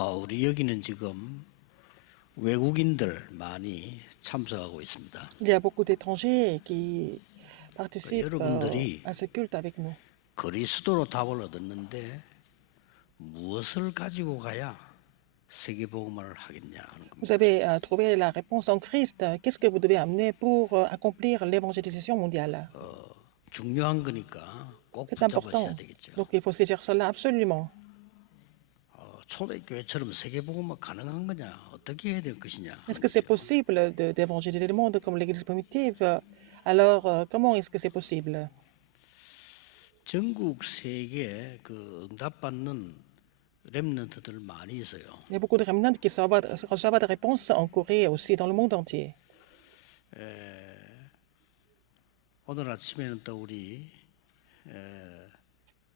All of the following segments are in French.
우리 여기는 지금 외국인들 많이 참석하고 있습니다. Il y a beaucoup d'étrangers qui participent 여러분들이 à ce culte avec nous. 그리스도로 답을 얻었는데 무엇을 가지고 가야 세계복음을 하겠냐 하는 겁니다. Vous avez trouvé la réponse en Christ. Qu'est-ce que vous devez amener pour accomplir l'évangélisation mondiale? 중요한 거니까 꼭 C'est important. 붙잡으셔야 되겠죠. Donc il faut saisir cela absolument. 초대교회처럼 세계복음은 가능한 거냐? 어떻게 해야 될 것이냐? Est-ce que c'est possible d'évangéliser le monde comme l'Église primitive? Alors, comment est-ce que c'est possible? 전국 세계에 그 응답받는 렘넌트들 많이 있어요. Il y a beaucoup de remnants qui reçoivent des réponses en Corée et aussi dans le monde entier. 오늘 아침에는 또 우리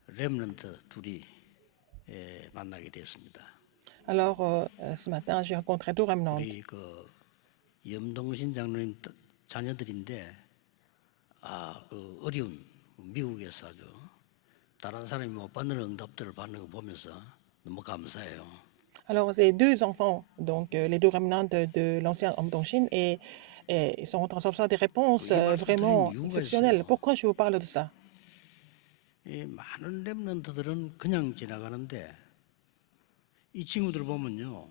렘넌트 둘이 만나게 됐습니다. Alors, ce matin, j'ai rencontré deux remnants. 우리 그 염동신 장로님 자녀들인데 그 어려운 미국에서 아주 다른 사람이 못 받는 응답들을 받는 거 보면서 너무 감사해요. Alors, c'est deux enfants, donc les deux remnants de l'ancien homme d'Anchine, et ils sont en train de recevoir des réponses vraiment exceptionnelles. Pourquoi je vous parle de ça? 이 많은 렘넌트들은 그냥 지나가는데 이 친구들 보면요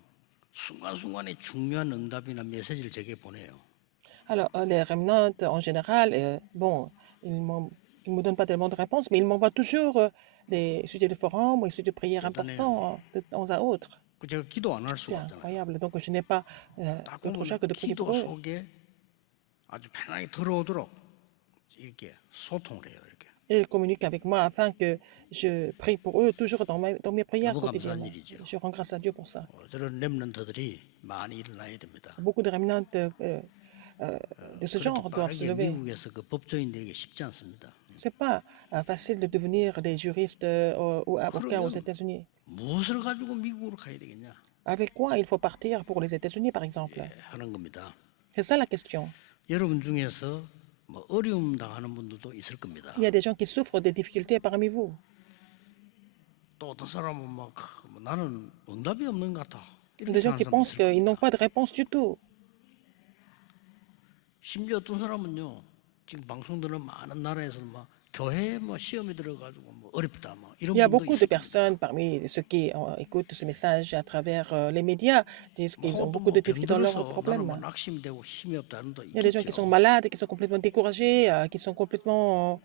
순간순간에 중요한 응답이나 메시지를 제게 보내요. Alors, les remnants, en général, bon, ils me donnent pas tellement de réponses, mais ils m'envoient toujours des sujets de forum ou des sujets de prière importants de temps à autre. 그 제가 기도 안 할 C'est 수가 없잖아요. incroyable. Donc, je n'ai pas d'autre choix que de prier 기도 pour eux. 속에 아주 편하게 들어오도록 이렇게 소통을 해요. 이렇게. Et ils communiquent avec moi afin que je prie pour eux toujours dans mes prières 너무 감사한 quotidiennement. 일이죠. Je rends grâce à Dieu pour ça. 저런 렘넌트들이 많이 일어나야 됩니다. Beaucoup de remnants de ce genre doivent se 빠르게 lever. 미국에서 그 법조인 되기 쉽지 않습니다. C'est pas facile de devenir des juristes ou avocats aux États-Unis. 무엇을 가지고 미국으로 가야 되겠냐 Avec quoi il faut partir pour les États-Unis, par exemple? 하는 겁니다. C'est ça la question. 여러분 중에서 뭐 어려움 당하는 분들도 있을 겁니다. Il y a des gens qui souffrent des difficultés parmi vous. 또 어떤 사람은 막 나는 응답이 없는 것 같아. Des gens qui pensent qu'ils n'ont pas de réponse du tout. 심지어 어떤 사람은요. 지금 방송 들은 많은 나라에서 막 교회 뭐 시험에 들어가지고 뭐 어렵다 막 이런 Il y a 분도 beaucoup de 있어요. personnes parmi ceux qui écoutent ce message à travers les médias, disent qu'ils ont beaucoup de difficultés dans leurs 병들어서 나는 problèmes. 뭐 낙심이 되고 힘이 없다는 도 Il y a des gens qui sont 있겠죠. malades, qui sont complètement découragés, qui sont complètement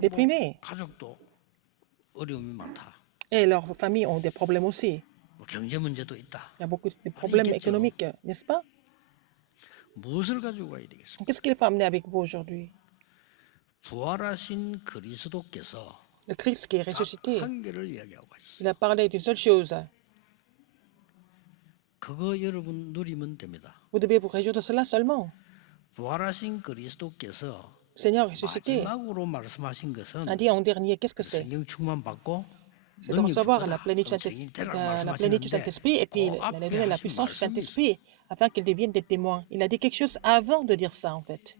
déprimés. 가족도 어려움이 많다. Et leurs familles ont des problèmes aussi. 뭐 경제 문제도 있다. Il y a beaucoup de problèmes 있겠죠. économiques, n'est-ce pas? 무엇을 가지고 가야 되겠습니까? Qu'est-ce qu'il faut amener avec vous aujourd'hui? 부활하신 그리스도께서 Le Christ qui est ressuscité, 한 개를 이야기하고 가셨어요. il a parlé d'une seule chose. 그거 여러분 누리면 됩니다. Vous devez vous réjouir de cela seulement. 부활하신 그리스도께서 Seigneur ressuscité 마지막으로 말씀하신 것은 a dit en dernier, qu'est-ce que c'est? 성령 충만 받고 C'est de recevoir la plénitude du Saint-Esprit et puis la puissance du Saint-Esprit afin qu'ils deviennent des témoins. Il a dit quelque chose avant de dire ça, en fait.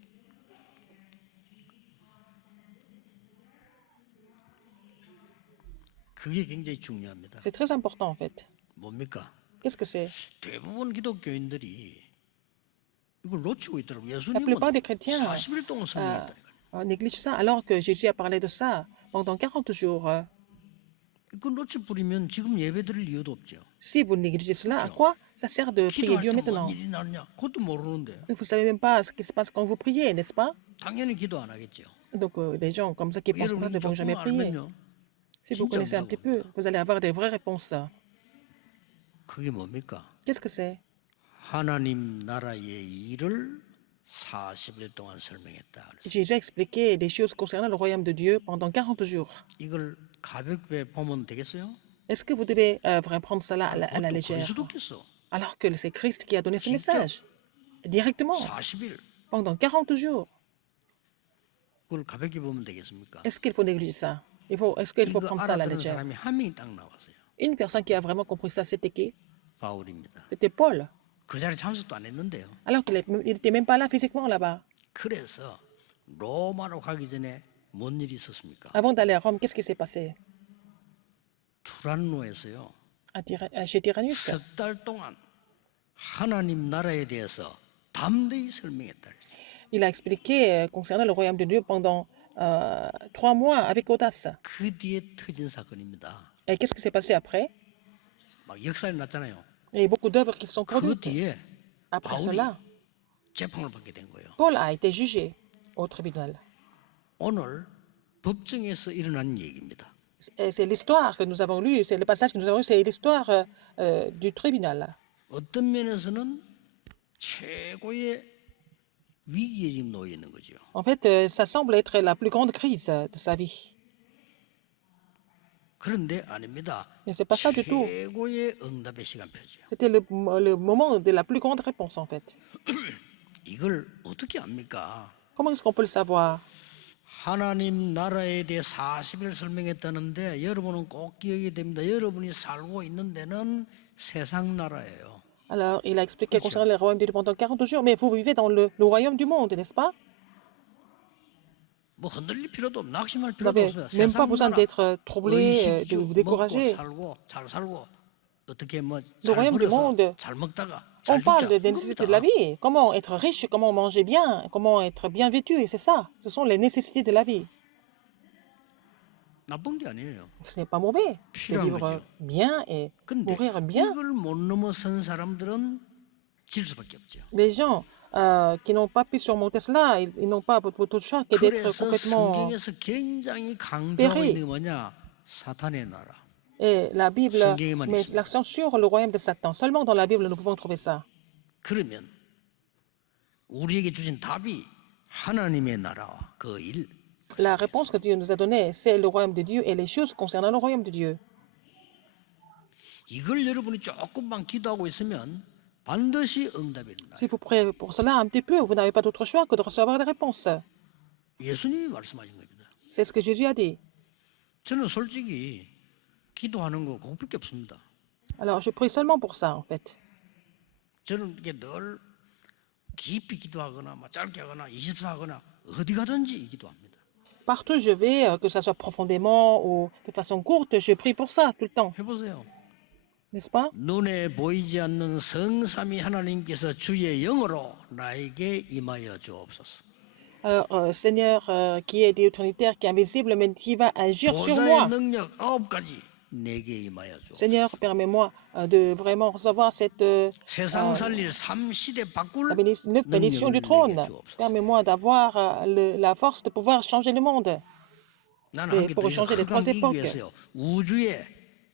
그게 굉장히 중요합니다. C'est très important, en fait. 뭡니까? Qu'est-ce que c'est? 대부분 기독교인들이 이걸 놓치고 있더라고요. La 예수님은 plupart des chrétiens 40일 동안 설명했다니까요. négligent ça, alors que Jésus a parlé de ça pendant 40 jours. 이거 놓치 뿌리면 지금 예배 드릴 이유도 없죠. Si vous négligez cela, à quoi ça sert de prier 기도할 Dieu 때 maintenant? 뭔 일이 나느냐? 그것도 모르는데 Vous ne savez même pas ce qui se passe quand vous priez, n'est-ce pas? 당연히 기도 안 하겠죠. Donc, les gens comme ça qui pensent que ça ne vont jamais prier. 알면요. Si vous connaissez un petit peu, vous allez avoir des vraies réponses. 그게 뭡니까? Qu'est-ce que c'est? 하나님 나라의 일을 40일 동안 설명했다. J'ai déjà expliqué des choses concernant le royaume de Dieu pendant 40 jours. 이걸 가볍게 보면 되겠어요? Est-ce que vous devez vraiment prendre cela à la légère? 그리스도께서 Alors que c'est Christ qui a donné ce message. Directement, 40일 pendant 40 jours. 그걸 가볍게 보면 되겠습니까? Est-ce qu'il faut négliger ça? Est-ce qu'il faut 이거 prendre ça à la 알아들은 légère? 사람이 한 명이 딱 나왔어요. Une personne qui a vraiment compris ça, c'était qui? 바울입니다. C'était Paul. 그 자리에 참석도 안 했는데요. Alors qu'il n'était même pas là physiquement là-bas. 그래서 로마로 가기 전에 뭔 일이 있었습니까? Avant d'aller à Rome, qu'est-ce qui s'est passé? 투란노에서요. Chez Tyrannus. 석 달 동안 하나님 나라에 대해서 담대히 설명했다. Il a expliqué concernant le royaume de Dieu pendant 3 mois avec audace. 그 뒤에 터진 사건입니다. Et qu'est-ce qui s'est passé après? 막 역사에 났잖아요. Il y a eu beaucoup d'œuvres qui se sont 그 produites. 뒤에 Après 바울이 cela, 재판을 받게 된 거예요. Paul a été jugé au tribunal. 오늘 법정에서 일어난 얘기입니다. Et c'est l'histoire que nous avons lue, c'est le passage que nous avons lu, c'est l'histoire du tribunal. 어떤 면에서는 최고의 위기에 지금 놓여 있는 거죠. En fait, ça semble être la plus grande crise de sa vie. 그런데 아닙니다. Mais c'est pas ça du tout. 최고의 응답의 시간표죠. C'était le moment de la plus grande réponse, en fait. 이걸 어떻게 압니까? Comment est-ce qu'on peut le savoir? 하나님 나라에 대해 40일 설명했다는데 여러분은 꼭 기억이 됩니다. 여러분이 살고 있는 데는 세상 나라예요. Alors, il a expliqué concernant le royaume de Dieu pendant 40 jours, mais vous vivez dans le royaume du monde, n'est-ce pas? 뭐 흔들릴 필요도 없고 낙심할 Vous 필요도 n'avez 없습니다. même pas 세상 besoin 나라 d'être troublé, de 의식주 vous 먹고 décourager. 살고 잘 살고 어떻게 뭐 Le 잘 royaume du 벌어서 monde. 잘 먹다가 On 잘 parle 죽자 des nécessités de la 이겁니다. vie. Comment être riche, comment manger bien, comment être bien vêtu, et c'est ça. Ce sont les nécessités de la vie. 나쁜 게 아니에요. Ce n'est pas mauvais de 필요한 vivre 거죠. bien et 근데 mourir bien. 이걸 못 넘어선 사람들은 질 수밖에 없죠. Les gens qui n'ont pas pu surmonter cela, ils n'ont pas d'autre choix que d'être 그래서 complètement... 성경에서 굉장히 강조하고 péri. 있는 게 뭐냐? 사탄의 나라. Et la Bible 성경에만 met 있습니다. l'accent sur le royaume de Satan. Seulement dans la Bible, nous pouvons trouver ça. 그러면 우리에게 주신 답이 하나님의 나라와 그 일. La réponse que Dieu nous a donnée, c'est le royaume de Dieu et les choses concernant le royaume de Dieu. 이걸 여러분이 조금만 기도하고 있으면 반드시 응답이 일어나요. Si vous priez pour cela un petit peu, vous n'avez pas d'autre choix que de recevoir des réponses. 예수님이 말씀하신 겁니다. C'est ce que Jésus a dit. 저는 솔직히 기도하는 거 그것밖에 없습니다. Alors, je prie seulement pour ça, en fait. 저는 이게 늘 깊이 기도하거나 막 짧게 하거나 24 하거나 어디 가든지 기도합니다. Partout où je vais, que ça soit profondément ou de façon courte, je prie pour ça tout le temps, 해보세요. n'est-ce pas? 눈에 보이지 않는 성삼위 하나님께서 주의 영으로 나에게 임하여 주옵소서. Alors, Seigneur, qui est Dieu trinitaire, qui est invisible, mais qui va agir sur 보좌의 moi. 능력 9가지 내게 임하여 주옵소서. Seigneur, permets-moi de vraiment recevoir cette 세상 살릴 3시대 바꿀 la 9 bénédictions 능력을 du trône. 내게 주옵소서. Permets-moi d'avoir la force de pouvoir changer le monde. 나는 한개 pour 더 changer les trois 흑암기기 époques. 위해서요. 우주의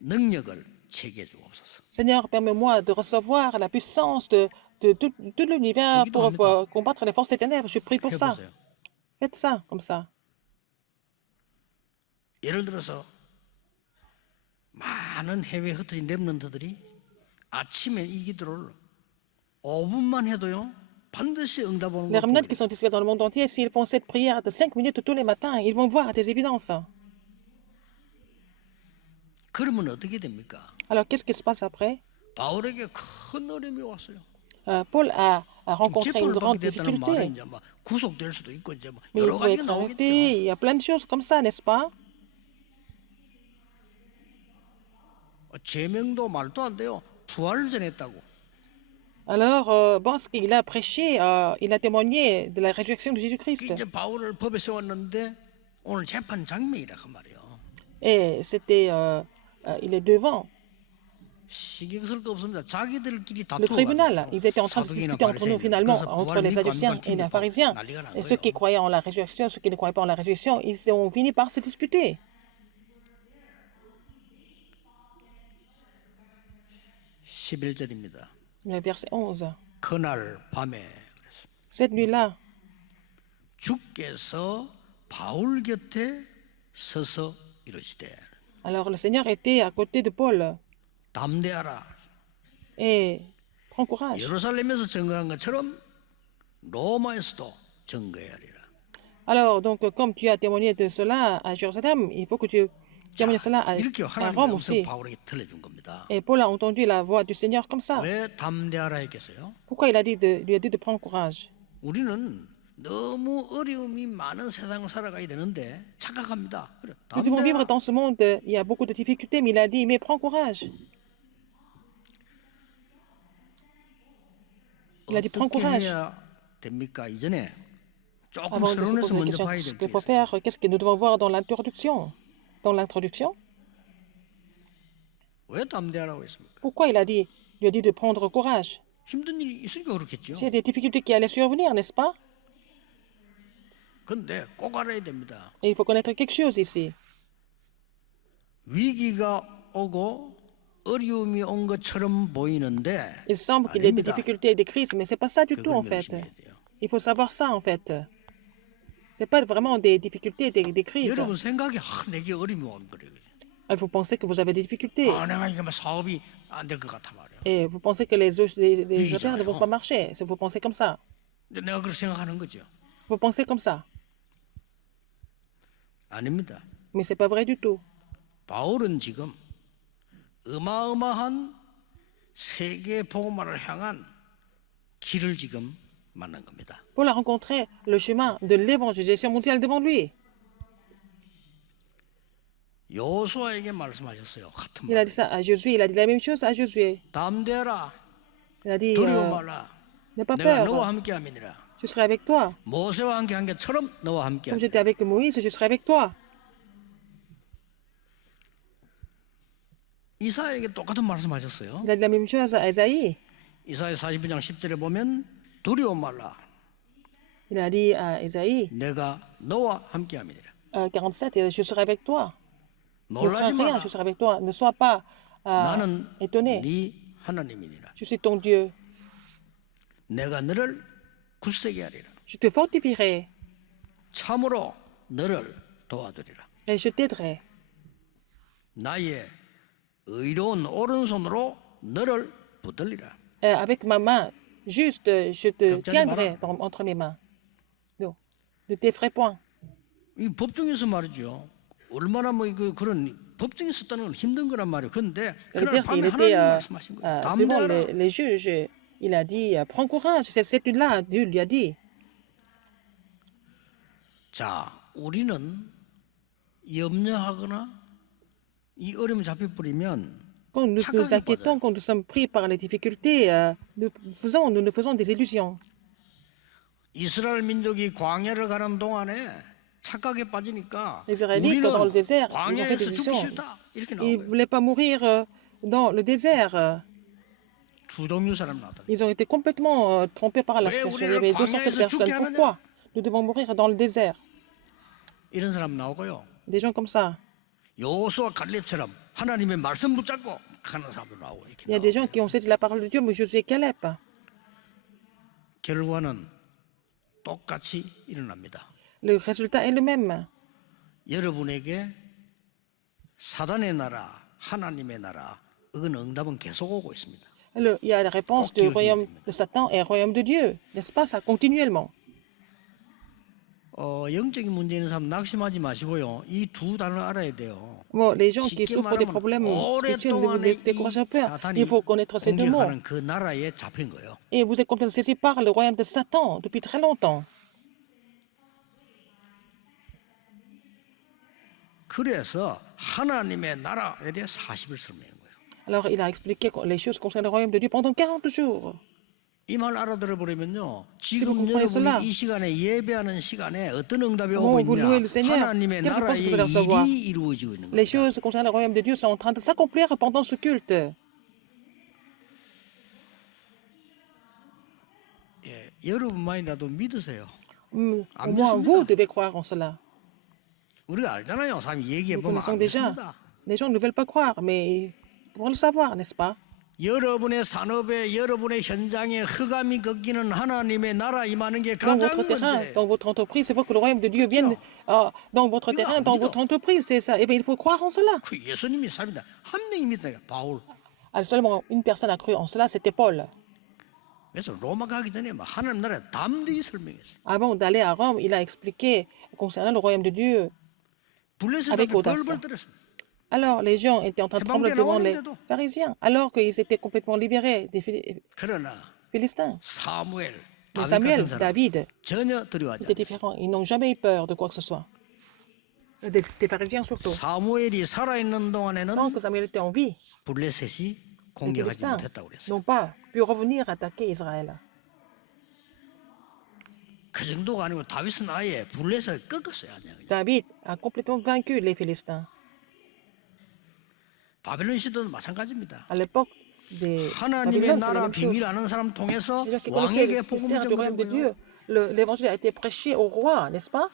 능력을 채게 주옵소서. Seigneur, permets-moi de recevoir la puissance de tout l'univers pour combattre les forces des ténèbres. Je prie pour ça. 해보세요. Faites ça, comme ça. 예를 들어서 많은 해외 흩어진 렘넌트들이 아침에 이 기도를 5분만 해도요 반드시 응답 오는 Les 걸 remnants 보여요. qui sont dispersés dans le monde entier, s'ils font cette prière de 5 minutes tous les matins, ils vont voir des évidences. 그러면 어떻게 됩니까? Alors, qu'est-ce qui se passe après? 바울에게 큰 어려움이 왔어요. Paul a rencontré une 재판을 grande 받게 됐다는 말은 difficulté. 이제 막 구속될 수도 있고 이제 뭐 Mais il 여러 peut 가지가 être 나오겠죠. arrêté. Il y a plein de choses comme ça, n'est-ce pas? 제명도 말도 안 돼요. 부활을 전했다고. Alors, parce qu'il a prêché, il a témoigné de la résurrection de Jésus-Christ. 이제 바울을 법에 세웠는데 오늘 재판 장면이라 그 말이에요. Et c'était, il est devant 신경쓸 거 없습니다. 자기들끼리 le tribunal. 다투어가지고 Ils étaient en train de se discuter entre nous, finalement, entre les Sadduciens et les pharisiens. Et ceux qui croyaient en la résurrection, ceux qui ne croyaient pas en la résurrection, ils ont fini par se disputer. 11절입니다. Le verset 11. 그날 밤에 Cette nuit-là, 주께서 바울 곁에 서서 이르시되 alors le Seigneur était à côté de Paul. 담대하라. Et prends courage. 예루살렘에서 증거한 것처럼 로마에서도 증거해야 하리라. Alors, donc, comme tu as témoigné de cela à Jérusalem, il faut que tu témoignes cela 이렇게 à 하나님의 Rome 음성 aussi. 바울에게 들려준 겁니다. Et Paul a entendu la voix du Seigneur comme ça. 왜 담대하라 했겠어요? Pourquoi il a dit lui a dit de prendre courage? 우리는 너무 어려움이 많은 세상을 살아가야 되는데 착각합니다. 그래, Nous devons vivre 담대라. dans ce monde, il y a beaucoup de difficultés, mais il a dit, mais prends courage. Il a dit, prends 어떻게 courage. 해야 됩니까? 이전에 조금 Avant de se 서론에서 poser la 먼저 question, 봐야 ce 될 게 qu'il faut 있어요. faire, qu'est-ce que nous devons voir dans l'introduction? Dans l'introduction, 왜 담대하라고 했습니까? pourquoi il a dit, lui a dit de prendre courage? 힘든 일이 있으니까 그렇겠죠. S'il y a des difficultés qui allaient survenir, n'est-ce pas? 근데 꼭 알아야 됩니다. Et il faut connaître quelque chose ici. 위기가 오고 어려움이 온 것처럼 보이는데 Il semble qu'il y ait des 아닙니다. difficultés et des crises, mais c'est pas ça du tout en 그걸 fait. 명심해야 돼요. Il faut savoir ça en fait. C'est pas vraiment des difficultés, des crises. 여러분 생각이 내게 어려움이 온 거래요. Il faut penser que vous avez des difficultés. 내가 이게 막 사업이 안 될 것 같아 말이야. Et vous pensez que les Oui, affaires ne vont j'arrive. pas marcher. Vous pensez comme ça. 근데 내가 그렇게 생각하는 거죠. Vous pensez comme ça. 아닙니다. Mais c'est pas vrai du tout. 바울은 지금 어마어마한 세계 복음화를 향한 길을 지금 만난 겁니다. Paul a rencontré le chemin de l'évangélisation mondiale devant lui. 여호수아에게 말씀하셨어요. 같은 Il 말. a dit ça à Josué. Il a dit la même chose à Josué. 담대하라. Il a dit 두려워 말라. n'aie pas 내가 peur. 너와 함께함이니라. Je serai avec toi. 모세와 함께한 것처럼 너와 Comme 함께함. j'étais avec Moïse, je serai avec toi. 이사야에게 똑같은 말씀하셨어요. Il a dit la même chose à Esaïe. 이사야 42장 10절에 보면 두려워 말라. Il a dit à Esaïe 내가 너와 함께함이니라. 47, il a dit, je serai avec toi. Ne 놀라지 crains rien, 마라. je serai avec toi. Ne sois pas 나는 étonné. 네 하나님이니라. Je suis ton Dieu. 내가 너를 굳세게 하리라. Je te fortifierai 참으로 너를 도와주리라. et je t'aiderai. 나의 의로운 오른손으로 너를 붙들리라. Avec ma main juste, je te 걱정하지 tiendrai 마라. entre mes mains. Non, ne t'effraie point. 이 법정에서 말이죠. 얼마나 그런 법정에 썼다는 건 힘든 거란 말이에요. 그런데 그날 C'est-à-dire qu'il 밤에 était 하나님 말씀하신 거예요. devant 담대하라. les juges. Il a dit, prends courage. C'est cette nuit-là, Dieu lui a dit. 자, 우리는 염려하거나 이 어려움에 잡혀버리면 Quand nous nous 착각에 inquiétons, 빠져요. quand nous sommes pris par les difficultés, nous nous faisons des illusions. 이스라엘 민족이 광야를 가는 동안에 착각에 빠지니까 Les Israélites, dans le 우리는 désert, ils ont fait des 광야에서 죽기 illusions. 싫다 이렇게 Ils 나온 ne 거예요. voulaient pas mourir dans le désert. 두 종류 사람 나왔다. Ils ont été complètement trompés par la Ouais, situation. Il y 우리를 avait deux sortes de 광야에서 personnes. 죽게 하느냐? Pourquoi nous devons mourir dans le désert? 이런 사람 나오고요. Des gens comme ça. 여호수아 갈렙처럼 하나님의 말씀 붙잡고 가는 사람도 나오고 이렇게 Il y a 나오고. des gens qui ont saisi la parole de Dieu, mais Josué et Caleb. 결과는 똑같이 일어납니다. Le résultat est le même. 여러분에게 사단의 나라, 하나님의 나라, 그건 응답은 계속 오고 있습니다. Il y a la réponse du royaume de Satan et le royaume de Dieu. N'est-ce pas ça? Continuellement. 영적인 문제 있는 사람 낙심하지 마시고요. 이 두 단어를 알아야 돼요. Bon, les gens qui 쉽게 souffrent des 말하면 problèmes spirituels, ne vous 오랫동안에 découragez 이 pas. 사탄이 Il faut connaître ces deux mots. 공격하는 그 나라에 잡힌 거예요. Et vous êtes complètement saisi par le royaume de Satan depuis très longtemps. 그래서 하나님의 나라에 대해 40을 설명한 거예요. Alors, il a expliqué les choses concernant le royaume de Dieu pendant 40 jours. 이 말 알아들어 버리면요. vous 지금 comprenez cela, 여러분이 이 시간에 예배하는 시간에 어떤 응답이 Comment 오고 vous louez le 있냐? Seigneur? 하나님의 Quelle réponse 나라의 vous allez recevoir? 일이 이루어지고 있는 Les 거예요. choses concernant le royaume de Dieu sont en train de s'accomplir pendant ce culte. 예, 여러분만이라도 믿으세요. Au 안 moins, vous 믿습니다. devez croire en cela. 우리가 알잖아요. 사람이 얘기해 Nous 보면 connaissons 안 déjà. 믿습니다. Les gens ne veulent pas croire, mais pour le savoir, n'est-ce pas? 여러분의 산업에 여러분의 현장에 흑암이 꺾이는 하나님의 나라 임하는 게 Dans 가장 votre terrain, 먼저예요. dans votre entreprise, il faut que le royaume de Dieu vienne dans votre 믿어, terrain, dans 믿어. votre entreprise, c'est ça. Eh bien, il faut croire en cela. 그 예수님이 삽니다. 한 명이 믿어요. 바울. Alors, seulement une personne a cru en cela, c'était Paul. 그래서 로마 가기 전에 막 하나님 나라에 담대히 설명했어요. Avant d'aller à Rome, il a expliqué concernant le royaume de Dieu. 블레셋 Avec 앞에 audace. 벌벌 떨었습니다. Alors, les gens étaient en train de trembler devant les pharisiens, alors qu'ils étaient complètement libérés des 그러나 Philistins. 사무엘, Mais 다윗 Samuel, 같은 사람 David, 전혀 두려워하지 c'était 않았어요. différent. Ils n'ont jamais eu peur de quoi que ce soit. Des pharisiens surtout. 사무엘이 살아있는 Tant 동안에는 que Samuel était en vie, 블레셋이 les 공격하지 Philistins 못했다고 그랬어요. n'ont pas pu revenir attaquer Israël. 그 정도가 아니고 다윗은 아예 블레셋을 꺾었어요. 그냥. David a complètement vaincu les Philistins. 바벨론 시대도 마찬가지입니다. À l'époque des 하나님의 Babylone, c'est la 나라 même chose. 비밀 아는 사람 통해서 Les gens qui connaissaient 왕에게 le 복음이 mystère du royaume de 전파된 Dieu, 거예요. l'évangile a été prêché au roi, n'est-ce pas?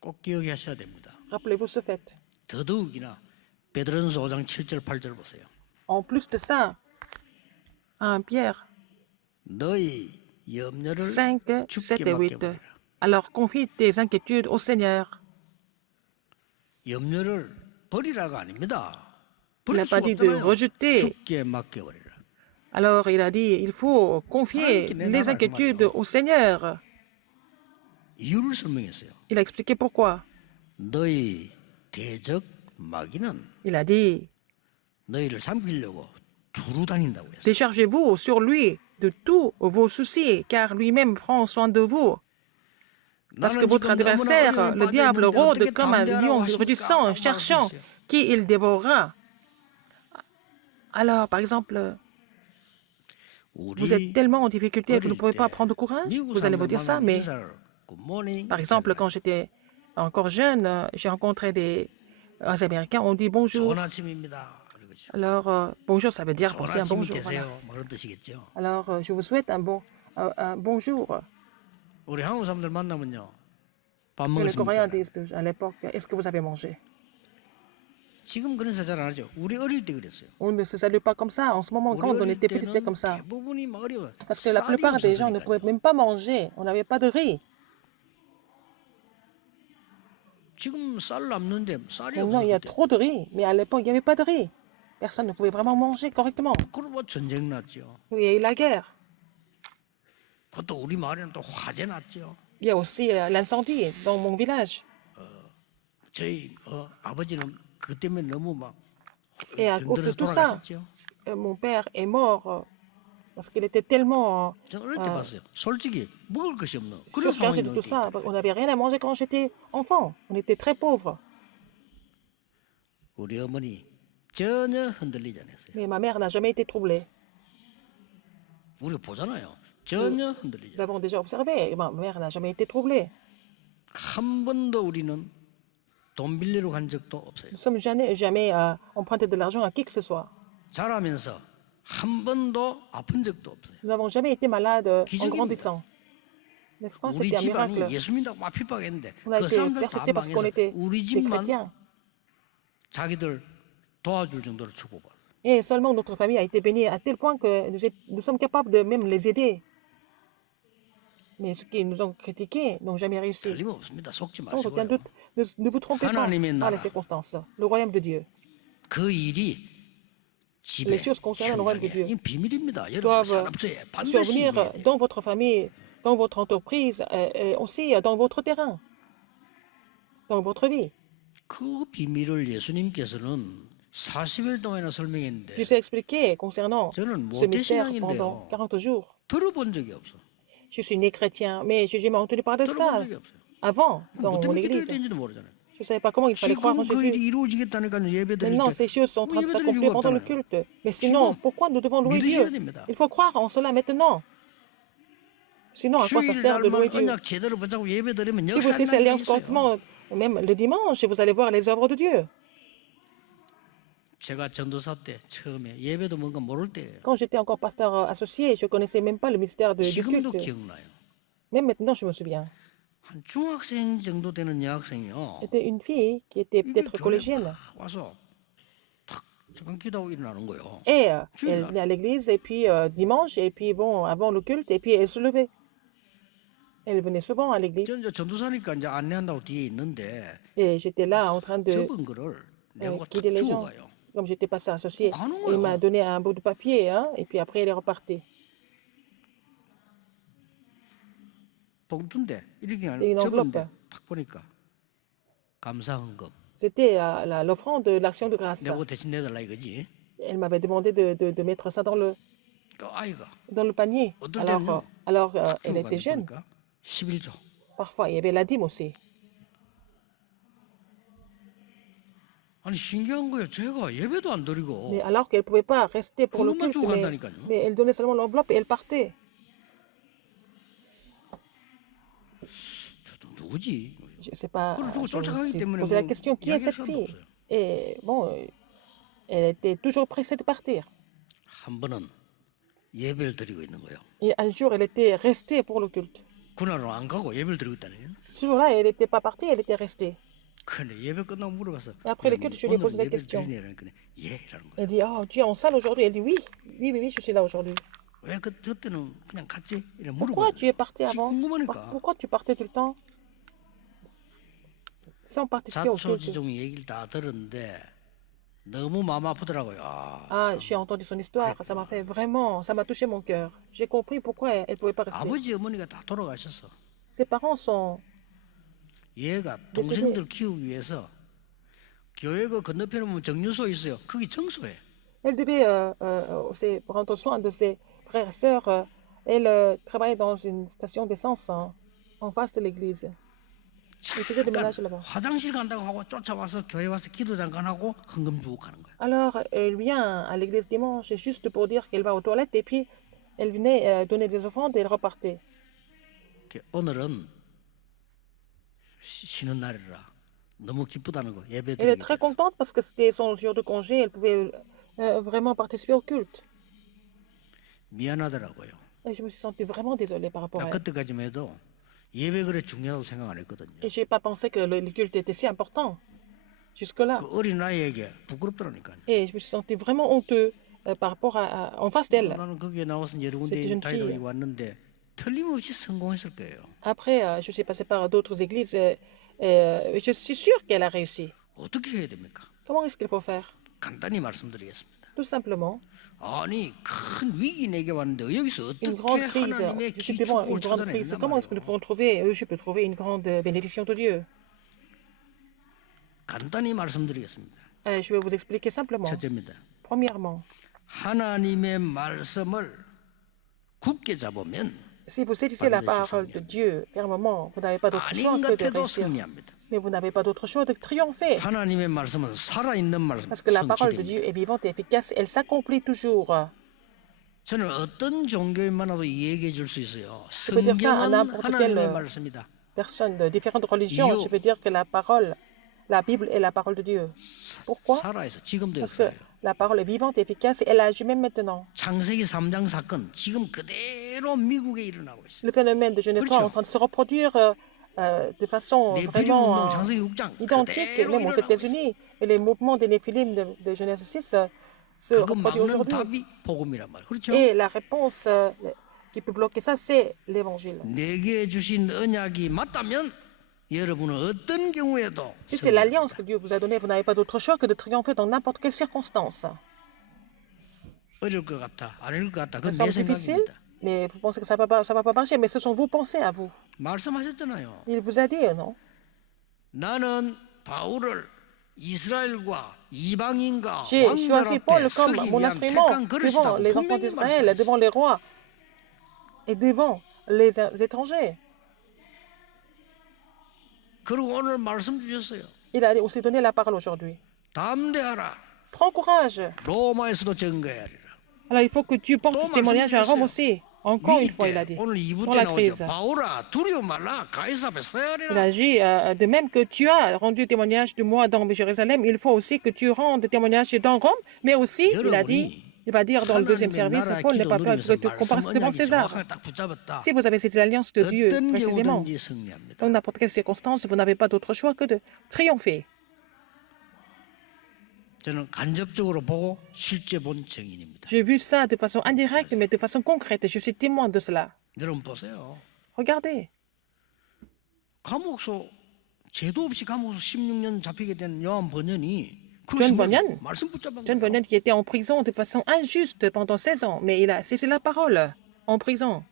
꼭 기억하셔야 됩니다. Rappelez-vous ce fait. 더더욱이나 베드로전서 5장 7절 8절 보세요. En plus de ça, 1 Pierre 너희 염려를 5, 7 주께 et 8. 맡겨버리라. Alors confie tes inquiétudes au Seigneur. 염려를 버리라가 아닙니다. Il n'a 버릴 pas 수가 dit de 없잖아요. rejeter. 주께 맡겨버리라. Alors il a dit, il faut confier les inquiétudes au Seigneur. 이유를 설명했어요. Il a expliqué pourquoi. 너희 대적 마귀는 Il a dit, 너희를 삼키려고 두루 다닌다고 했어요. déchargez-vous sur lui de tous vos soucis, car lui-même prend soin de vous. Parce que votre adversaire, le diable, rôde comme un lion rugissant, cherchant qui il dévorera. Alors, par exemple, vous êtes tellement en difficulté, vous ne pouvez pas prendre courage. Vous allez me dire ça, mais par exemple, quand j'étais encore jeune, j'ai rencontré des Américains, on dit bonjour. 좋은 아침입니다. 그러겠죠. Alors, bonjour, ça veut dire 좋은 penser un 아침이 bonjour. Voilà. 되세요. 뭐 그런 뜻이겠죠. Alors, je vous souhaite un bonjour. 우리 한국 사람들 만나면요. 밥 Que les Coréens 먹었습니까? disent à l'époque, est-ce que vous avez mangé? 지금 그런 사잘 안 하죠. 우리 어릴 때 그랬어요. On ne se salue pas comme ça. En ce moment, 우리 quand on 어릴 était petits, c'était 때는 comme ça. 대부분이 막 어려워요. Parce que la 쌀이 plupart des gens ne 없었으니까요. pouvaient même pas manger. On n'avait pas de riz. 지금 쌀 남는데 쌀이 Maintenant, il y a 없었대. trop de riz. Mais à l'époque, il n'y avait pas de riz. Personne ne pouvait vraiment manger correctement. 그리고 전쟁 났죠. Il y a eu la guerre. 그것도 우리 마을에는 또 화재 났죠. Il y a aussi l'incendie dans mon village. 저희 아버지는 그 때문에 너무 막 Et à cause de 병들어서 tout ça, 돌아가셨죠. mon père est mort parce qu'il était tellement 제가 어릴 때 봤어요. 솔직히 먹을 것이 없는 그런 surchargé 상황이 de tout 있기 ça. 때문에 On n'avait rien à manger quand j'étais enfant. On était très pauvres. 우리 어머니 전혀 흔들리지 않았어요. Mais ma mère n'a jamais été troublée. 우리가 보잖아요. 전혀 흔들리지 Nous avons déjà observé. Ma mère n'a jamais été troublée. 한 번도 우리는 돈 빌리러 간 적도 없어요. Nous ne sommes jamais emprunté de l'argent à qui que ce soit. 자라면서 한 번도 아픈 적도 없어요. Nous n'avons jamais été malades en 기적입니다. grandissant. N'est-ce pas? 우리 C'était un 집안이 miracle. 예수 믿다고 막 핍박했는데 On a 그 été 사람들 다 persécutés parce qu'on 망해서 était 우리 des 집만 chrétiens. 자기들 도와줄 정도로 축복받아. Et seulement notre famille a été bénie à tel point que nous sommes capables de même les aider. Mais ceux qui nous ont critiqués n'ont jamais réussi. 틀림없습니다. 속지 Sans aucun 마시고요. doute, ne vous trompez pas 하나님의 par les 나라. circonstances. Le royaume de Dieu 그 일이 집에 Les choses concernant le royaume de 현장에 Dieu 이 비밀입니다. 여러분 doivent 산업소에 반드시 survenir 이해해야 돼요. dans votre famille, dans votre entreprise, et aussi dans votre terrain, dans votre vie. 그 비밀을 예수님께서는 40일 동안이나 설명했는데 Je sais expliquer concernant 저는 ce mystère 모태신앙인데요. pendant 40 jours. 들어본 적이 없어. Je suis né chrétien, mais je n'ai jamais entendu parler de ça 들어본 적이 없어요. avant dans 뭐 mon 때문에 기도해야 église. 되는지도 모르잖아요. Je ne savais pas comment il fallait croire en 지금 그 일이 Jésus. 이루어지겠다니까 예배 드릴 Maintenant, 때 ces choses sont en train de 예배 드릴 s'accomplir 이유가 pendant le 없잖아요. culte. Mais sinon, 지금 pourquoi nous devons louer 믿으셔야 Dieu? 됩니다. Il faut croire en cela maintenant. Sinon, à quoi ça 주일 sert de louer 날만 Dieu? 언약 제대로 붙잡고 예배 드리면 Si vous 역사 cessez l'alliance 있어요. correctement, même le dimanche, vous allez voir les œuvres de Dieu. 제가 전도사 때 처음에 예배도 뭔가 모를 때예요. Quand j'étais encore pasteur associé, je ne connaissais même pas le mystère du 지금도 culte. 기억나요. Même maintenant, je me souviens. 한 중학생 정도 되는 여학생이요. C'était une fille qui était 이게 peut-être 교회 collégienne. 막 와서 탁 잠깐 기도하고 일어나는 거예요. Et Jules, elle là. venait à l'église, et puis dimanche, et puis bon, avant le culte, et puis elle se levait. Elle venait souvent à l'église. 저는 이제 전도사니까 이제 안내한다고 뒤에 있는데 Et j'étais là en train de 적은 거를 내가 탁 guider les 주고 gens. 가요. Comme j'étais pasteur associé. 가는 Et il m'a 거예요. donné un bout de papier, hein, et puis après, elle est repartie. 봉투인데 이렇게 une 적은데 enveloppe. 탁 보니까 감사 헌금. C'était l'offrande de l'action de grâce. 내가 대신 내달라 이거지. Elle m'avait demandé de mettre ça dans le 그 아이가 dans le panier. 어떨 Alors, 때는요. elle était jeune. 보니까 11조. Parfois, il y avait la dîme aussi. 아니 신기한 거예요. 제가 예배도 안 드리고 Mais alors qu'elle ne pouvait pas rester pour le 헌금만 culte, 주고 간다니까요. mais elle donnait seulement l'enveloppe et elle partait. 저도 누구지? Je ne sais pas, 그걸 주고 je me 쫓아가기 suis 때문에 posé la 뭐 question, qui est 이야기할 cette 사람도 fille? 없어요. Et bon, elle était toujours pressée de partir. 한 번은 예배를 드리고 있는 거예요. Et un jour, elle était restée pour le culte. 그날은 안 가고 예배를 드리고 있다는. Ce jour-là, elle n'était pas partie, elle était restée. 근데 예배 끝나고 물어봤어. Et après le culte, je lui ai posé la 예배를 question. 드리네 이러니까 예라는 거예요. Elle dit, oh, tu es en salle aujourd'hui? Elle dit, oui, oui, oui, oui, je suis là aujourd'hui. 왜 그때는 그냥 갔지? 이래 Pourquoi tu es parti 물어보고. avant? 궁금하니까. Pourquoi tu partais tout le temps sans participer au culte? 자초지종 얘기를 다 들었는데 너무 마음 아프더라고요. Ah, j'ai entendu son histoire, ça m'a fait vraiment, ça m'a touché mon cœur. J'ai compris pourquoi elle ne pouvait pas rester. 아버지 어머니가 다 돌아가셨어. Ses parents sont... 얘가 동생들 키우기 위해서 교회 그 건너편에 보면 정류소 있어요. 거기 청소해. Elle devait prendre soin de ses frères et sœurs. Elle travaillait dans une station d'essence en face de l'église. Elle faisait des ménages là-bas. 화장실 간다고 하고 쫓아와서 교회 와서 기도 잠깐 하고 헌금 주고 가는 거야. Alors, elle vient à l'église dimanche juste pour dire qu'elle va aux toilettes et puis elle venait donner des offrandes et elle repartait. 오늘은 쉬는 날이라 너무 기쁘다는 거 예배 Elle est 드리기 très 위해서. contente parce que c'était son jour de congé. Elle pouvait vraiment participer au culte. 미안하더라고요. Et je me suis sentie vraiment désolée par rapport à 나 elle. 그때까지만 해도 예배 그래 중요하다고 생각 안 했거든요. Et je n'ai pas pensé que le culte était si important jusque-là. 그 어린 아이에게 부끄럽더라니까요. Et je me suis sentie vraiment honteux par rapport en face d'elle. 나는 거기에 나와서 여러 군데 C'était une 다니고 fille. 왔는데 틀림없이 성공했을 거예요. Après, je suis passée par d'autres églises et je suis sûre qu'elle a réussi. 어떻게 해야 됩니까? Comment est-ce qu'il faut faire? 간단히 말씀드리겠습니다. Tout simplement, 아니 큰 위기 내게 왔는데 여기서 une 어떻게 grande crise. 하나님의 Je suis devant une 축복을 grande crise. 찾아내냐 Comment est-ce que nous 말이에요. pouvons trouver, je peux trouver une grande bénédiction de Dieu? 간단히 말씀드리겠습니다. Je vais vous expliquer simplement. 첫째입니다. Premièrement, 하나님의 말씀을 굳게 잡으면 si vous saisissez la parole de Dieu fermement, vous n'avez pas d'autre choix 아닌 que de 같아도 réussir. 승리합니다. Mais vous n'avez pas d'autre choix de triompher. 하나님의 말씀은 살아있는 말씀, Parce que la parole de 성취됩니다. Dieu est vivante et efficace. Elle s'accomplit toujours. 저는 어떤 종교인 만나도 얘기해 줄 수 있어요. peux dire ça à 성경은 n'importe 하나님의 quelle 말씀이다. Personnes de différentes religions, You- je veux dire que la parole, la Bible est la parole de Dieu. Pourquoi? 살아있어. 지금도 Parce que 역사예요. la parole est vivante et efficace et elle agit même maintenant. 창세기 3장 사건 지금 그대로 미국에 일어나고 있어요. Le phénomène de Genèse 3 est en train de se reproduire de façon 네피림 vraiment 운동 창세기 6장 identique, 그대로 même aux 일어나고 있어요. États-Unis. Et les mouvements des Néphilim de Genèse 6 se 그거 reproduisent 막는 aujourd'hui. 답이 복음이란 말이에요. 그렇죠? Et la réponse qui peut bloquer ça, c'est l'évangile. 내게 주신 언약이 맞다면 여러분은 어떤 경우에도 Si c'est l'alliance que Dieu vous a donnée, vous n'avez pas d'autre choix que de triompher dans n'importe quelle circonstance. 어려울 것 같아, 안 어려울 것 같아. Ça 그건 내 semble difficile, 생각입니다. mais vous pensez que ça va pas marcher, mais ce sont vos pensées à vous. 말씀하셨잖아요. Il vous a dit, non? 나는 바울을 이스라엘과 이방인과 J'ai 왕들 choisi 앞에 Paul comme 서기 mon 위한 instrument 택한 devant 그릇이다. les enfants 분명히 d'Israël, 말씀하셨어요. devant les rois et devant les étrangers. 그리고 오늘 말씀 주셨어요. Il a aussi donné la parole aujourd'hui. 담대하라. Prends courage. 로마에서도 증거해야리라. Alors il faut que tu portes 또 ce témoignage à Rome 말씀해 aussi. Encore une 위기 fois, il a 때 dit. 오늘 2부 Dans 때 la 나오죠. crise. 바울아 두려워 말라. 가이사 앞에 서야 Il 하리라. agit de même que tu as rendu témoignage de moi dans Jérusalem, il faut aussi que tu rendes témoignage dans Rome, mais aussi, il a dit, il va dire dans le deuxième service, Paul n'est pas peur que tu compares devant César. 정확하게 딱 붙잡았다. Si vous avez cette alliance de Dieu, 어떤 précisément, 경우든지 승리합니다. dans n'importe quelle circonstance, vous n'avez pas d'autre choix que de triompher. 저는 간접적으로 보고 실제 본 증인입니다. J'ai vu ça de façon indirecte, mais de façon concrète. Je suis témoin de cela. 여러분 보세요. Regardez, 감옥소 죄도 없이 감옥소 16년 잡히게 된 요한 번연이 그 John 순간 Bunyan. 말씀 붙잡은 John 거예요. Bunyan qui était en prison de façon injuste pendant 16 ans, mais il a cessé la parole en prison.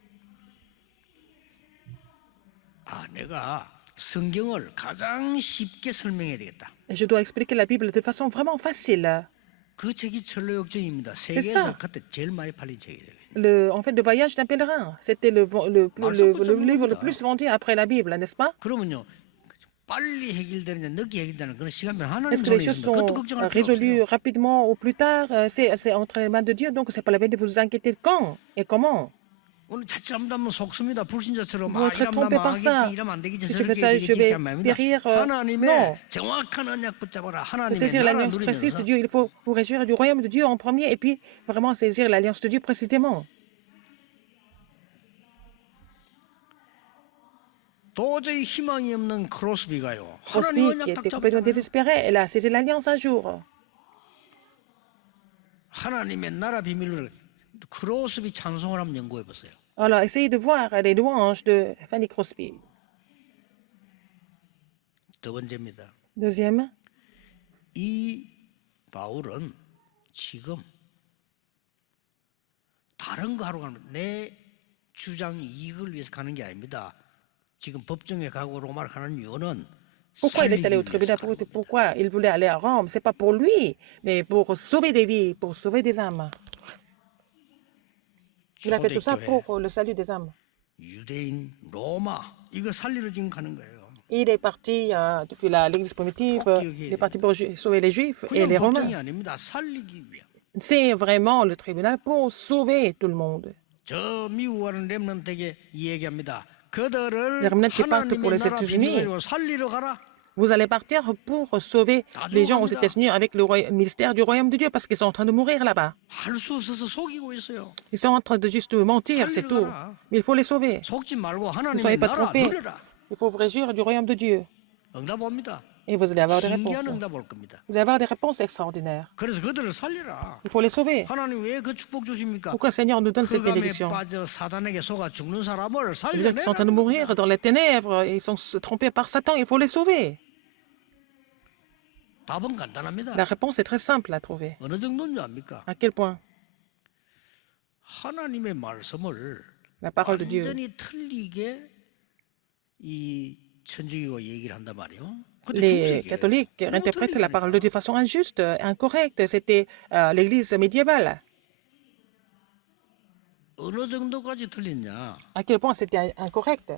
아, 내가 성경을 가장 쉽게 설명해야 되겠다. Et je dois expliquer la Bible de façon vraiment facile. 그 책이 철로역정입니다. ça. 세계에서 그때 제일 많이 팔린 책이에요. en fait, le voyage d'un pèlerin. C'était le livre le plus vendu après la Bible, n'est-ce pas? 그러면요, 빨리 해결되느냐 늦게 해결되는 그런 시간표는 하나님 Est-ce que les 손에 choses 있습니다. 그것도 sont 걱정할 필요 résolues 없어요. rapidement ou plus tard? C'est entre les mains de Dieu, donc c'est pas la peine de vous inquiéter de quand et comment. 오늘 자칫 잘못하면 속습니다. 불신자처럼 Vous êtes 이러면 나 trompé par 망하겠지, ça. 이러면 안 되겠지, Si je fais 저렇게 ça, 해야 je 되겠지 vais 이렇게 하면 아닙니다. périr. 하나님의 Non. 정확한 언약 붙잡아라. Pour 하나님의 saisir 나라 l'alliance précise de 누리면서 Dieu, il faut vous réjouir du royaume de Dieu en premier et puis vraiment saisir l'alliance de Dieu précisément. 도저히 희망이 없는 크로스비가요. Crosby, 하나님 qui 언약 딱 était complètement 잡잖아요. désespéré, elle a saisi l'alliance un jour. 하나님의 나라 비밀을 크로스비 찬송을 한번 연구해 보세요. Alors, essayez de voir les louanges de Fanny Crosby. 두 번째입니다. Deuxième, 이 바울은 지금 다른 거 하러 가는 내 주장 이익을 위해서 가는 게 아닙니다. 지금 법정에 가고 로마를 가는 이유는 pourquoi il est allé au 살리기 위해서 tribunal? 가는 겁니다. Pourquoi il voulait aller à Rome? C'est pas pour lui, mais pour sauver des vies, pour sauver des âmes. Il a fait tout ça 초대교회, pour le salut des âmes. 유대인, 로마 이거 살리러 지금 가는 거예요. Il est parti depuis l'église primitive, il est parti pour sauver les Juifs et 그냥 les 법정이 Romains. 아닙니다. 살리기 위해. C'est vraiment le tribunal pour sauver tout le monde. 저 미국 가는 렘넌트에게 이 얘기합니다. 그들을 Les remnants qui partent pour 하나님의 les 나라 États-Unis. 비밀로 살리러 가라. Vous allez partir pour sauver les gens aux États-Unis avec le ministère du royaume de Dieu parce qu'ils sont en train de mourir là-bas. 할 수 없어서 속이고 있어요. Ils sont en train de juste mentir, c'est tout. Mais il faut les sauver. 속지 말고 Ne 하나님의 soyez pas 나라 trompés. 누려라. Il faut vous réjouir du royaume de Dieu. 응답 옵니다. Et vous allez avoir des 신기한 réponses. 응답 올 겁니다. Vous allez avoir des réponses extraordinaires. 그래서 그들을 살리라. Il faut les sauver. 하나님 왜 그 축복 주십니까? Pourquoi le Seigneur nous donne cette 흑암에 bénédiction? 빠져 사단에게 속아 죽는 사람을 Les gens qui sont en train de 살려내라. mourir dans les ténèbres, ils sont trompés par Satan, il faut les sauver. 답은 간단합니다. La réponse est très simple à trouver. 어느 정도인지 압니까? À quel point? 하나님의 말씀을 La parole de Dieu. 완전히 틀리게 이 천주교가 얘기를 한단 말이에요. Les catholiques interprètent la parole de Dieu de façon injuste, incorrecte. C'était l'Église médiévale. 어느 정도까지 틀렸냐? À quel point c'était incorrect?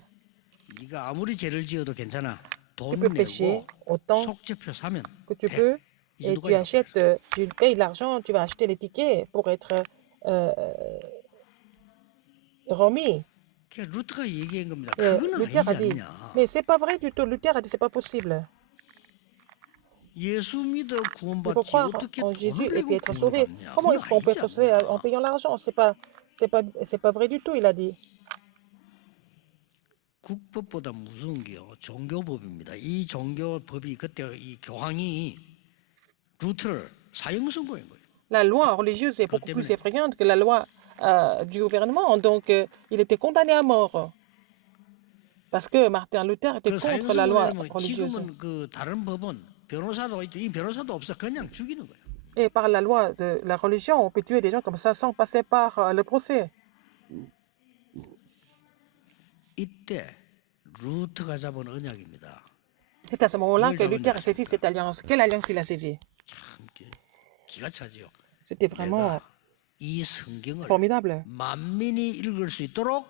네가 아무리 죄를 지어도 괜찮아. Tu 돈 peux pécher 내고 autant 속죄표 사면 que tu 돼. peux 이 et 정도가 tu achètes, tu payes l'argent, tu vas acheter les tickets pour être remis. 그게 루터가 얘기한 겁니다. 그거는 Luther a 아니지 dit, 않냐? mais c'est pas vrai du tout. Luther a dit, c'est pas possible. 예수 믿어 Il faut 구원받지 croire 어떻게 en Jésus 돈을 et puis 내고 être sauvé. 구원받냐? Comment 그건 est-ce qu'on peut 아니지 être sauvé 않냐? en payant l'argent? C'est pas vrai du tout, il a dit. 국법보다 무서운 게요. 종교법입니다. 이 종교법이 그때 이 교황이 루터를 사형 선고한 거예요. La loi religieuse est beaucoup plus effrayante que la loi du gouvernement. Donc, il était condamné à mort. Parce que Martin Luther était 그 사형 contre la loi 선고되면 religieuse. 지금은 그 다른 법은 변호사도 있죠. 이 변호사도 없어 그냥 죽이는 거예요. Et par la loi de la religion, on peut tuer des gens comme ça sans passer par le procès. 이때 루터가 잡은 언약입니다. C'est à ce moment-là que Luther a saisi cette alliance. Quelle alliance il a saisie? 참 기가 차지요. C'était vraiment 이 성경을 formidable. 만민이 읽을 수 있도록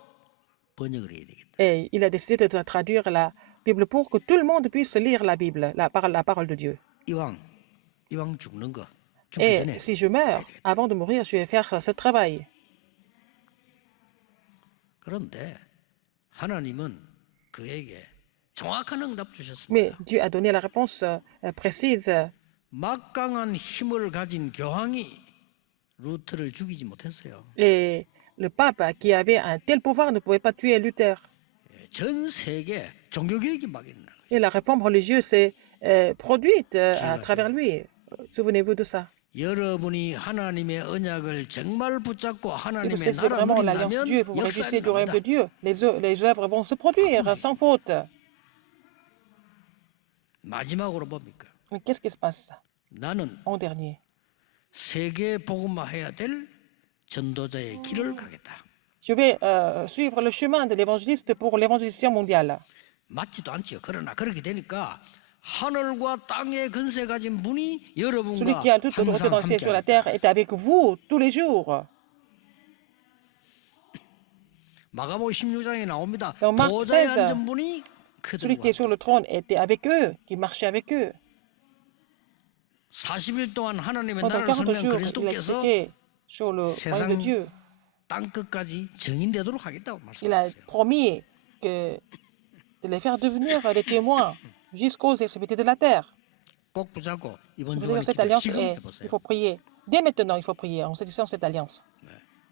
번역을 해야 되겠다. Et il a décidé de traduire la Bible pour que tout le monde puisse lire la Bible, la parole de Dieu. 이왕 죽는 거 죽기 Et 전에 si je meurs, avant de mourir, je vais faire ce travail. 그런데 하나님은 그에게 정확한 응답 Mais 주셨습니다. Dieu a donné la réponse précise. 막강한 힘을 가진 교황이 루터를 죽이지 못했어요. Et le pape qui avait un tel pouvoir ne pouvait pas tuer Luther. 전 세계 종교개혁이 막 일어나요. Et la réforme religieuse s'est produite à travers lui. Souvenez-vous de ça. 여러분이 하나님의 언약을 정말 붙잡고 Si vous 하나님의 saisissez 나라 vraiment l'alliance de Dieu, 누린다면 vous vous réjouissez 역사가 du royaume de 일어납니다. Dieu, les œuvres vont se produire sans faute. 마지막으로 뭡니까? Mais qu'est-ce qui se passe 나는 en dernier? 세계 복음화해야 될 전도자의 길을 가겠다. Je vais suivre le chemin de l'évangéliste pour l'évangélisation mondiale. 맞지도 않지요. 그러나 그렇게 되니까 하늘과 땅의 근세 가진 분이 Celui 여러분과 qui a toute l'autorité 항상 dans le ciel et sur la 함께하겠다. terre est avec vous tous les jours. 마가복음 16장에 나옵니다. Dans Marc 보좌에 16, 앉은 분이 celui 그들과 qui est sur le trône était avec eux, qui marchait avec eux. 40일 동안 하나님의 Pendant 나라를 40 설명 jours, il 그리스도께서 expliquait sur le royaume de 세상 Dieu. 땅 끝까지 증인되도록 하겠다고 Il a 말씀하셨어요. promis de les faire devenir des témoins jusqu'aux extrémités de la terre. 꼭 붙잡고 이번 Vous 주간에 savez, cette 기도 alliance 지금 est, il 해보세요. faut prier. Dès maintenant, il faut prier en saisissant cette alliance.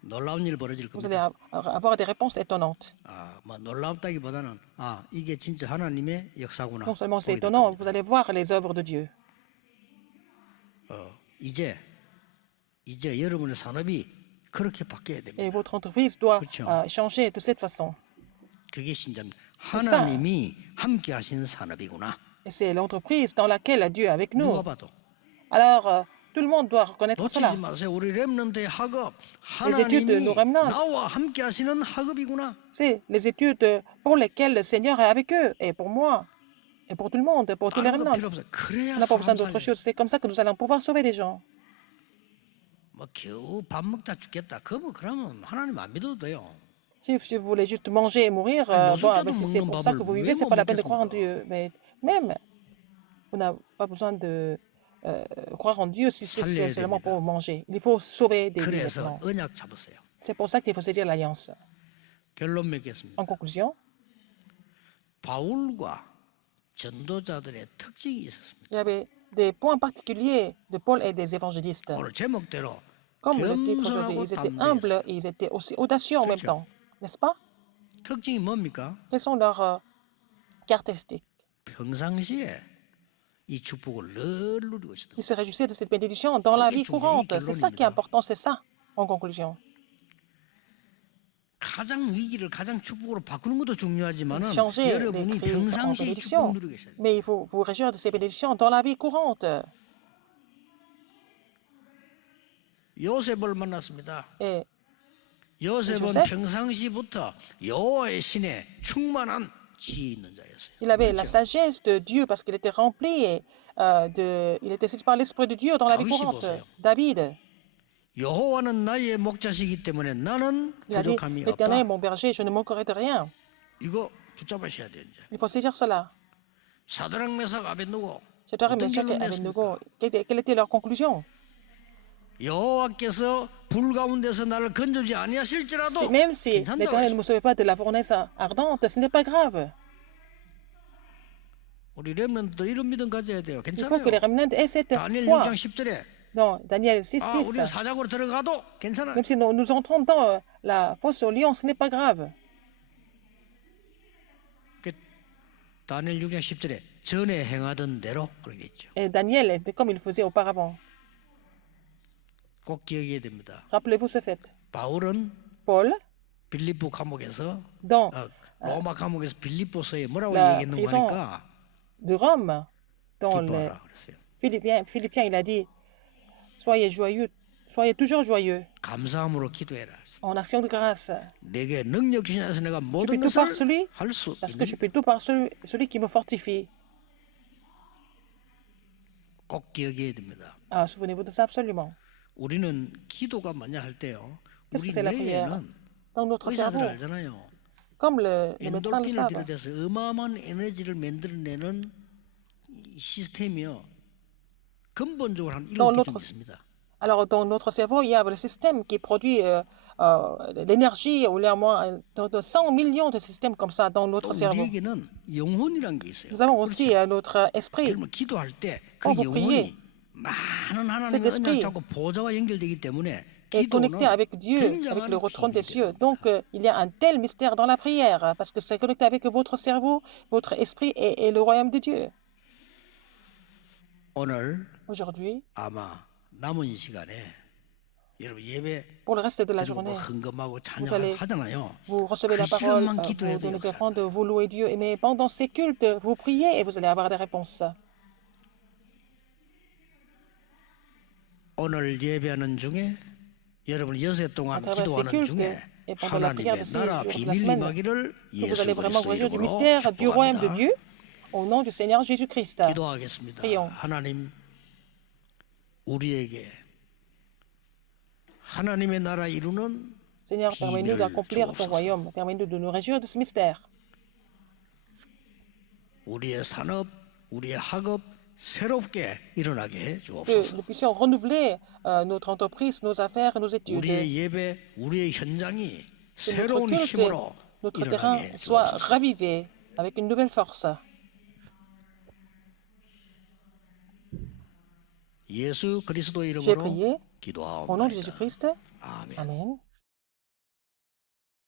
놀라운 일 벌어질 Vous allez 겁니다. avoir des réponses étonnantes. 뭐 놀랍다기보다는 이게 진짜 하나님의 역사구나. Non seulement c'est 보게 될 étonnant, 겁니다. vous allez voir les œuvres de Dieu. 이제 여러분의 산업이 그렇게 바뀌어야 됩니다. Et votre entreprise doit 그렇죠. changer de cette façon. 그게 신자입니다. 하나님이 함께 하신 산업이구나. Et c'est l'entreprise dans laquelle Dieu est avec nous. 누가 봐도. Alors, tout le monde doit reconnaître cela. 놓치지 마세요. 우리 렘넌트의 학업. Les études de 하나님이 nos remnants. 나와 함께 하시는 학업이구나. C'est les études pour lesquelles le Seigneur est avec eux, et pour moi, et pour tout le monde, pour tous les 다른 거 remnants. 필요 없어요. 그래야 On n'a pas besoin 사람 d'autre 살려. chose. C'est comme ça que nous allons pouvoir sauver les gens. 뭐 겨우 밥 먹다 죽겠다. 그러면 하나님 안 믿어도 돼요. Si vous voulez juste manger et mourir, mais si c'est pour ça que vous vivez, c'est pas la peine de croire en Dieu. Mais même, vous n'avez pas besoin de croire en Dieu si c'est seulement pour manger. Il faut sauver des vies 그래서 maintenant. 언약 잡으세요. C'est pour ça qu'il faut saisir l'alliance. 결론 맺겠습니다. En conclusion, 바울과 전도자들의 특징이 있었습니다. il y avait des points particuliers de Paul et des évangélistes. 오늘 제목대로 Comme le titre aujourd'hui, 겸손하고 ils étaient 담대해서. humbles et ils étaient aussi audacieux en même temps. N'est-ce pas? 특징이 뭡니까? Quelles sont leurs caractéristiques? 평상시에 이 축복을 늘 누리고 있었다. Ils se réjouissaient de cette bénédiction dans la vie courante. C'est ça qui est important, c'est ça, en conclusion. 가장 위기를 가장 축복으로 바꾸는 것도 중요하지만 Changer les 여러분이 crises en 평상시에 축복 bénédiction. 누리고 계셔야 돼요. Mais il faut vous réjouir de ces bénédictions dans la vie courante. 요셉을 만났습니다. Et 요셉은 요셉? 평상시부터 여호와의 신에 충만한 지혜 있는 자였어요. il avait la 그렇죠? sagesse de Dieu parce qu'il était rempli et, il était saisi par l'Esprit de Dieu dans la vie 다윗이 courante. 보세요. David, 여호와는 나의 목자시기 때문에 나는 il a dit, 부족함이 l'Éternel est 없다. mon berger, je ne manquerai de rien. 이거 붙잡으셔야 돼요. 이제. Il faut saisir cela. 사드락 메삭 아벤누고 C'est un 어떤 Meshach et 결론 Abednego. 냈습니까? Quelle était leur conclusion? 여호와께서 불 가운데서 나를 건져주지 아니하실지라도 Même si 괜찮다고 l'Éternel ne me 했어요. sauvait pas de la fournaise ardente, ce n'est pas grave. 우리 렘넌트도 이런 믿음 가져야 돼요. Il faut que les 괜찮아요. remnants aient cette 다니엘 foi. 6장 10절에 Dans Daniel 6, 우리는 10, 사자고로 들어가도 괜찮아요. même si nous entrons dans la fosse au lion, ce n'est pas grave. 그 다니엘 6장 10절에 전에 행하던 대로 그렇게 있죠. Et Daniel était comme il faisait auparavant. 꼭 기억해야 됩니다. Rappelez-vous ce fait. 바울은 Paul, 빌립보 감옥에서 dans 로마 감옥에서 빌립보서에 뭐라고 la 얘기했는 prison 거니까 de Rome, dans les 기뻐하라 그랬어요. Philippiens, il a dit, soyez joyeux, soyez toujours joyeux, 감사함으로 기도해라. en action de grâce. 내게 능력 주신 안에서 내가 Je 모든 peux tout par 것을 celui, 할 수 parce que 있는 je peux tout par celui qui me fortifie. 꼭 기억해야 됩니다. Ah, souvenez-vous de ça absolument. 우리는 기도가 뭐냐 할 때요. Qu'est-ce 우리 que c'est la prière? 뇌에는 Dans notre 의사들 cerveau, 알잖아요. comme les médecins le 엔돌핀을 savent. 비롯해서 어마어마한 에너지를 만들어내는 이 시스템이요. 근본적으로 한 일곱 개 정도 있습니다. Alors, dans notre cerveau, il y a le système qui produit l'énergie, ou il y a moins de 100 millions de systèmes comme ça dans notre cerveau. 우리에게는 영혼이란 게 있어요. Nous avons aussi notre esprit. 그러면 기도할 때 그 Quand vous 영혼이 priez, 많은 하나님의 cet esprit 은혜를 잡고 보좌와 연결되기 때문에 est connecté avec Dieu, avec le trône des cieux. Donc, il y a un tel mystère dans la prière, parce que c'est connecté avec votre cerveau, votre esprit et le royaume de Dieu. 오늘 Aujourd'hui, 아마 남은 시간에 여러분 예배 pour le reste de la 드리고 journée, 헌금하고 vous allez- 찬양하잖아요. vous recevez 그 la parole, 시간만 기도해도 vous donnez des 역사. offrandes, vous louez Dieu, mais pendant ces cultes, vous priez et vous allez avoir des réponses. 오늘 예배하는 중에 여러분 여세 동안 À travers ces 기도하는 cultes 중에 et pendant la prière 하나님의 de ces 나라 jours de la 비밀 semaine, 임하기를 que vous 예수 allez vraiment 그리스도 réjouir du 이름으로 mystère du royaume de 축복합니다. Dieu au nom du Seigneur Jésus-Christ. 기도하겠습니다. Prions. 하나님 우리에게 하나님의 나라 이루는 Seigneur, permets-nous d'accomplir ton royaume. Permets-nous de nous réjouir de ce mystère. 우리의 산업, 우리의 학업 새롭게 일어나게 해 Que 주옵소서. nous puissions renouveler notre entreprise, nos affaires et nos études. 우리의 예배, 우리의 현장이 Que notre 새로운 culte, 힘으로 notre terrain 일어나게 해 soit 주옵소서. ravivé avec une nouvelle force. 예수 그리스도 J'ai 이름으로 prié au nom de 기도하옵나이다. Jésus-Christ. 아멘. Amen.